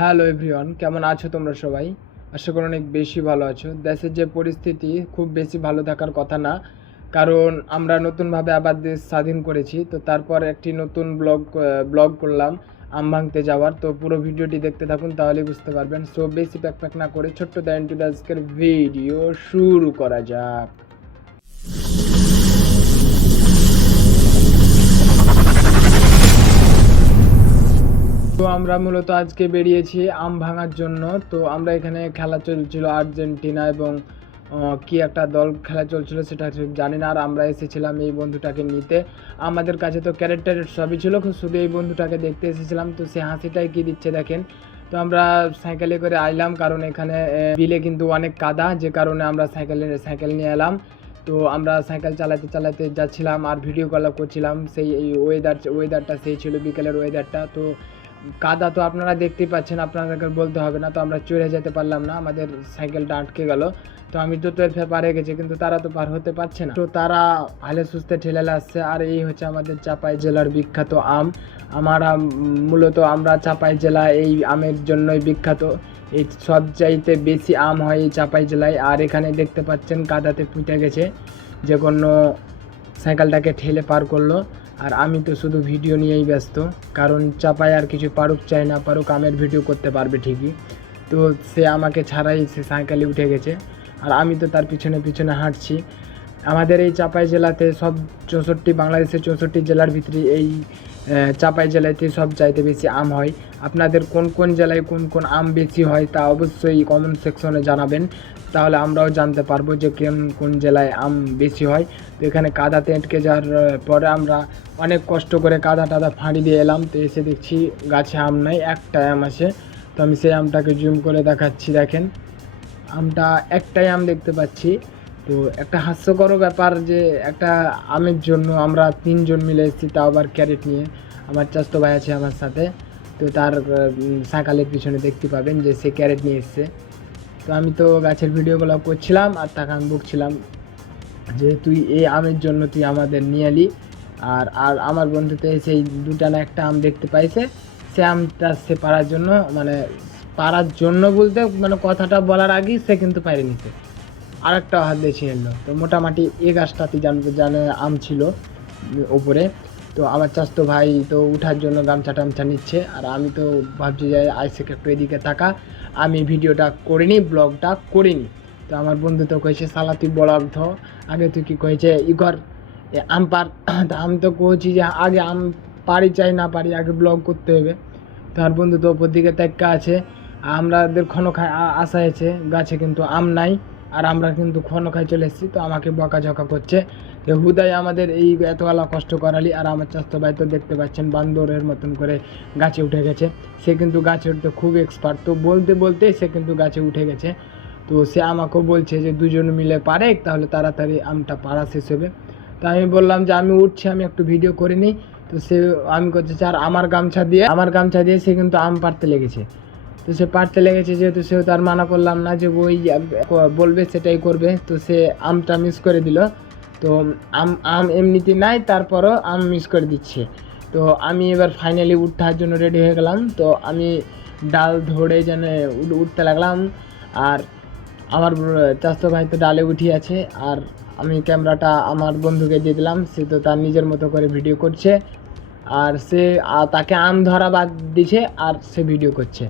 Hello everyone, কেমন আছো তোমরা সবাই? আশা করি অনেক বেশি ভালো আছো। দেশের যে পরিস্থিতি খুব বেশি ভালো থাকার কথা না, কারণ আমরা নতুনভাবে আবার দেশ স্বাধীন করেছি। তো তারপর একটি নতুন ব্লগ করলাম আম ভাঙতে যাওয়ার। তো পুরো ভিডিওটি দেখতে থাকুন, তাহলেই বুঝতে পারবেন। সো বেশি প্যাক না করে ছোট্ট দ্য ইন্টু দ্য আজকের ভিডিও শুরু করা যাক। তো আমরা মূলত আজকে বেরিয়েছি আম ভাঙার জন্য। তো আমরা এখানে খেলা চলছিল আর্জেন্টিনা এবং কি একটা দল খেলা চলছিল সেটা ঠিক জানি না। আর আমরা এসেছিলাম এই বন্ধুটাকে নিতে। আমাদের কাছে তো ক্যারেক্টার সবই ছিল, শুধু এই বন্ধুটাকে দেখতে এসেছিলাম। তো সে হাসিটাই কি দিচ্ছে দেখেন। তো আমরা সাইকেলে করে আইলাম, কারণ এখানে বিলে কিন্তু অনেক কাদা, যে কারণে আমরা সাইকেল নিয়ে এলাম। তো আমরা সাইকেল চালাতে চালাতে যাচ্ছিলাম আর ভিডিও কল করছিলাম। সেই এই ওয়েদারটা সেই ছিল বিকেলের ওয়েদারটা। তো কাদা তো আপনারা দেখতেই পাচ্ছেন, আপনাদেরকে বলতে হবে না। তো আমরা চড়ে যেতে পারলাম না, আমাদের সাইকেলটা আটকে গেল। তো আমি তো পার হয়ে গেছি, কিন্তু তারা তো পার হতে পারছে না। তো তারা হালে সুস্থে ঠেলে আসছে। আর এই হচ্ছে আমাদের চাপাই জেলার বিখ্যাত আম। মূলত আমরা চাপাই জেলা এই আমের জন্যই বিখ্যাত। এই সব চাইতে বেশি আম হয় এই চাপাই জেলায়। আর এখানে দেখতে পাচ্ছেন কাদাতে পুঁতে গেছে, যে কোনো সাইকেলটাকে ঠেলে পার করলো। আর আমি তো শুধু ভিডিও নিয়েই ব্যস্ত, কারণ চাপায় আর কিছু পারুক চাই না পারুক, আমের ভিডিও করতে পারবে ঠিকই। তো সে আমাকে ছাড়াই সে সাইকেলে উঠে গেছে, আর আমি তো তার পিছনে পিছনে হাঁটছি। আমাদের এই চাপাই জেলাতে সব বাংলাদেশের 64 জেলার ভিতরে এই চাপাই জেলাতে সব চাইতে বেশি আম হয়। আপনাদের কোন কোন জেলায় কোন কোন আম বেশি হয় তা অবশ্যই কমেন্ট সেকশনে জানাবেন, তাহলে আমরাও জানতে পারবো যে কোন জেলায় আম বেশি হয়। তো এখানে কাদাতে আটকে যাওয়ার পরে আমরা অনেক কষ্ট করে কাদা টাদা ফাঁড়ি দিয়ে এলাম। তো এসে দেখছি গাছে আম নাই, একটাই আম আছে। তো আমি সেই আমটাকে জুম করে দেখাচ্ছি, দেখেন আমটা একটাই আম দেখতে পাচ্ছি। তো একটা হাস্যকর ব্যাপার যে একটা আমের জন্য আমরা 3 জন মিলে এসেছি, তাও আবার ক্যারেট নিয়ে। আমার চাচাতো ভাই আছে আমার সাথে। তো তার সাইকেলের পিছনে দেখতে পাবেন যে সে ক্যারেট নিয়ে এসছে। তো আমি তো গাছের ভিডিওগুলো করছিলাম আর তাকে আমি বকছিলাম যে তুই এই আমের জন্য তুই আমাদের নিয়ে এলি। আর আর আমার বন্ধুতে সেই দুটা না একটা আম দেখতে পাইছে, সে আমটা সে পারার জন্য বলতে কথাটা বলার আগেই সে কিন্তু পাইরে নিতে আর একটা হাত দিয়ে ছিঁড়ে নিল। তো মোটামুটি এই গাছটাতে জানে আম ছিল ওপরে। তো আমার চাচাতো ভাই তো উঠার জন্য গামছা টামছা নিচ্ছে, আর আমি তো ভাবছি যে আইসেক একটু এদিকে থাকা, আমি ভিডিওটা করিনি, ব্লগটা করিনি। তো আমার বন্ধু তো কয়েছে সালা তুই ব্লগ ধ আগে, তুই কি কয়েছে ইগর আম পার। তা আমি তো কইছি যে আগে আম পারি চাই না পারি, আগে ব্লগ করতে হবে। তো আমার বন্ধু তো ওপর দিকে তেক্কা আছে, আমাদের খায় আসা হয়েছে গাছে কিন্তু আম নাই। আর আমরা কিন্তু খায় চলে এসেছি, তো আমাকে বকাঝকা করছে যে হুদাই আমাদের এই এতবেলা কষ্ট করালি। আর আমার চাচাতো ভাই তো দেখতে পাচ্ছেন বান্দরের মতন করে গাছে উঠে গেছে। সে কিন্তু গাছে উঠতে খুব এক্সপার্ট, তো বলতে বলতেই সে কিন্তু গাছে উঠে গেছে। তো সে আমাকেও বলছে যে দুজন মিলে পারে, তাহলে তাড়াতাড়ি আমটা পাড়া শেষ হবে। তো আমি বললাম যে আমি উঠছি, আমি একটু ভিডিও করে নিই। তো সে আমি করছে আর আমার গামছা দিয়ে সে কিন্তু আম পাড়তে লেগেছে। তো সে পাড়তে লেগেছে যেহেতু, সেও তার মানা করলাম না যে ওই বলবে সেটাই করবে। তো সে আমটা মিস করে দিল। তো আম এমনিতে নাই, তারপরও আম মিস করে দিচ্ছে। তো আমি এবার ফাইনালি উঠার জন্য রেডি হয়ে গেলাম। তো আমি ডাল ধরে যেন উঠতে লাগলাম। আর আমার চাচাতো ভাই তো ডালে উঠে আছে, আর আমি ক্যামেরাটা আমার বন্ধুকে দিয়ে দিলাম। সে তো তার নিজের মতো করে ভিডিও করছে, আর সে তাকে আম ধরা বাদ দিছে আর সে ভিডিও করছে।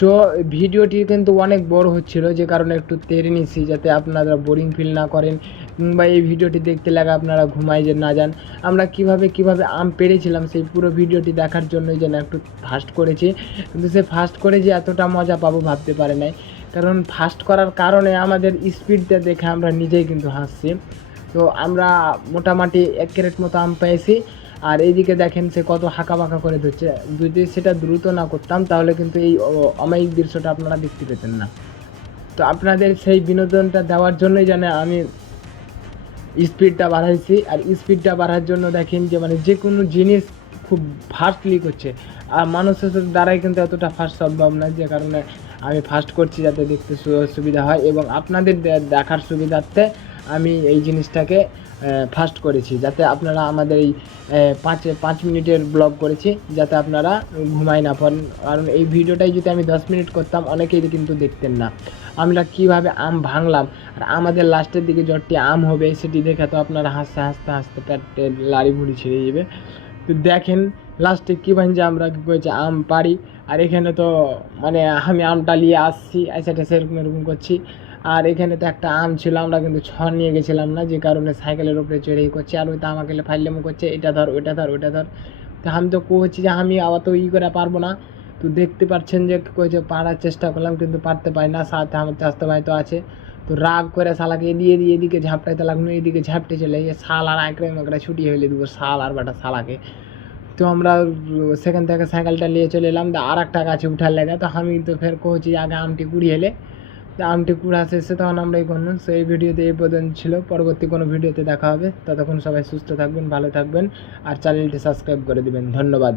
সো ভিডিওটি কিন্তু অনেক বড় হচ্ছিল, যে কারণে একটু তেড়ে নিচ্ছি যাতে আপনারা বোরিং ফিল না করেন, কিংবা এই ভিডিওটি দেখতে লাগে আপনারা ঘুমাই যে না যান। আমরা কিভাবে আম পেড়েছিলাম সেই পুরো ভিডিওটি দেখার জন্যই যেন একটু ফাস্ট করেছি, কিন্তু সে ফাস্ট করে যে এতটা মজা পাবো ভাবতে পারে নাই। কারণ ফাস্ট করার কারণে আমাদের স্পিডটা দেখে আমরা নিজেই কিন্তু হাসছি। তো আমরা মোটামুটি 1 ক্যারেট মতো আম পেয়েছি। আর এইদিকে দেখেন সে কত হাঁকা বাঁকা করে ধরছে। যদি সেটা দ্রুত না করতাম তাহলে কিন্তু এই অমায়িক দৃশ্যটা আপনারা দেখতে পেতেন না। তো আপনাদের সেই বিনোদনটা দেওয়ার জন্যই জানে আমি স্পিডটা বাড়াইছি। আর স্পিডটা বাড়ার জন্য দেখেন যে যে কোনো জিনিস খুব ফাস্টলি করছে, আর মানুষের দ্বারাই কিন্তু এতটা ফাস্ট সম্ভব না, যে কারণে আমি ফাস্ট করছি যাতে দেখতে সুবিধা হয় এবং আপনাদের দেখার সুবিধার্থে আমি এই জিনিসটাকে ফার্স্ট করেছি, যাতে আপনারা আমাদের এই 5 মিনিটের ব্লগ করেছি, যাতে আপনারা ঘুমাই না পড়েন। কারণ এই ভিডিওটাই যদি আমি 10 মিনিট করতাম অনেকেই কিন্তু দেখতেন না আমরা কীভাবে আম ভাঙলাম, আর আমাদের লাস্টের দিকে যতটি আম হবে সেটি দেখে তো আপনারা হাসতে হাসতে হাসতে পেটে লাড়ি ভুড়ি ছিঁড়ে যাবে। তো দেখেন লাস্টে কী যে আমরা কী করেছি আম পারি, আর এখানে তো মানে আমি আমটা নিয়ে আসছি এসে সেরকম এরকম করছি। আর এখানে তো একটা আম ছিল, আমরা কিন্তু ছড় নিয়ে গেছিলাম না, যে কারণে সাইকেলের উপরে চড়েই করছি। আর ওই তো আমাকে ফাইলেমো করছে, এটা ধর ওইটা ধর ওইটা ধর। তো আমি তো কইছি যে আমি আবার তো করে পারবো না। তো দেখতে পাচ্ছেন যে কইছে পারার চেষ্টা করলাম কিন্তু পারতে পারি না, সাথে আমার চাস্তো ভাই তো আছে। তো রাগ করে শালাকে এদিকে ঝাপটাইতে লাগলো, এদিকে ঝাপটে চলে গিয়ে শাল আর আঁকড়ে মাকড়ে ছুটিয়ে হইলে দেবো শাল আর বাটা শালাকে। তো আমরা সেখান থেকে সাইকেলটা নিয়ে চলে এলাম, তো আর একটা গাছে উঠার লেগে। তো আমি তো ফের কইছি আগে আমটি কুড়িয়ে এলে, তো আমটি কুড়া শেষে তখন আমরা এই করলাম। সো এই ভিডিওতে এই পর্যন্ত ছিল, পরবর্তী কোনো ভিডিওতে দেখা হবে। ততক্ষণ সবাই সুস্থ থাকবেন, ভালো থাকবেন, আর চ্যানেলটি সাবস্ক্রাইব করে দিবেন। ধন্যবাদ।